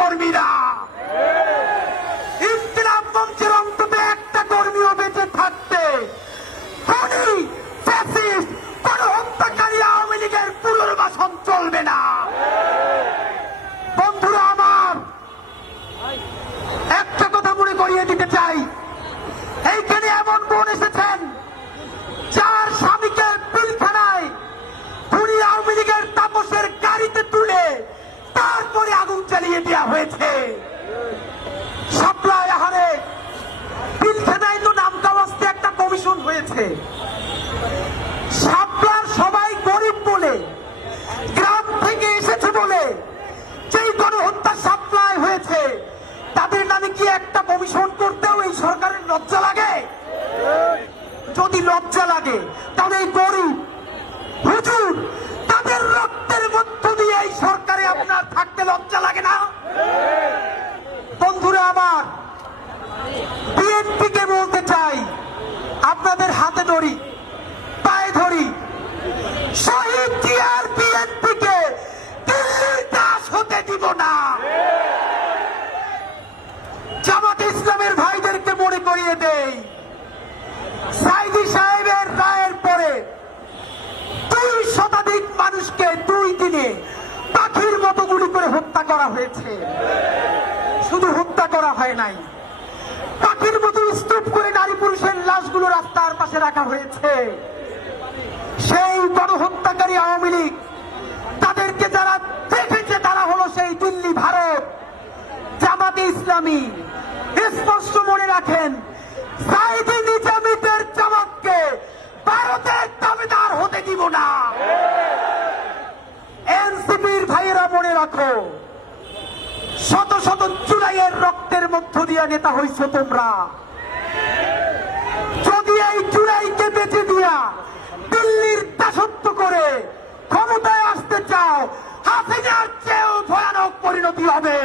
কর্মীরা। ইনকিলাব মঞ্চের অন্তত একটা কর্মীও বেঁচে থাকতে খুনি ফ্যাসিস্ট গণহত্যাকারী আওয়ামী লীগের পুনর্বাসন চলবে না। বন্ধুরা আমার, একটা কথা মনে করিয়ে দিতে চাই, এইখানে এমন বোন এসেছেন যার স্বামীকে পিলখানায় খুনি আওয়ামী লীগের তাপসের গাড়িতে তুলে তারপরে আগুন জ্বালিয়ে দেওয়া হয়েছে। সাপ্লাই আহারে পিলখানায় তো নাম কাওয়াজতে একটা কমিশন হয়েছে। সাপ্লার সবাই গরিব বলে, গ্রাম থেকে এসেছে বলে যেই গণহত্যা সাপ্লাই হয়েছে, তাদের নামে কি একটা কমিশন করতেও এই সরকারের লজ্জা লাগে? যদি লজ্জা লাগে তাহলে এই গরিব হুজুর তাদের রক্তের মধ্য দিয়ে এই সরকারে আপনার থাকতে লজ্জা লাগে না? বন্ধুরা আমার, বিএনপিকে বলতে চাই, আপনাদের হাতে ধরি, পায়ে ধরি, শহীদ জিয়ার বিএনপিকে দিল্লির দাস হতে দিব না। জামাত ইসলামের ভাইদেরকে মনে করিয়ে দেই, সাইদি সাহেবের রায়ের পরে 2 শতাধিক মানুষকে 2 দিনে পাখির মতো গুলি করে হত্যা করা হয়েছে। শুধু হত্যা করা হয় নাই, পাখির মতো স্তূপ করে নারী পুরুষের লাশগুলো রাস্তার পাশে রাখা হয়েছে। সেই গণহত্যাকারী আওয়ামী লীগ, তাদেরকে যারা দেখেছে তারা হলো সেই দিল্লি, ভারত, জামাতে ইসলামী। স্পষ্ট মনে রাখেন, সাইদি নিজামীদের জামাতকে ভারতের দাবিদার হতে দিব না। এনসিপির ভাইয়েরা মনে রাখো, শত শত জুলাইয়ের রক্তের মধ্য দিয়ে নেতা হইছ তোমরা। যদি এই জুলাইকে বেঁচে দিয়া দিল্লির দাসত্ব করে ক্ষমতায় আসতে চাও, হাসিনার চেয়েও ভয়ানক পরিণতি হবে।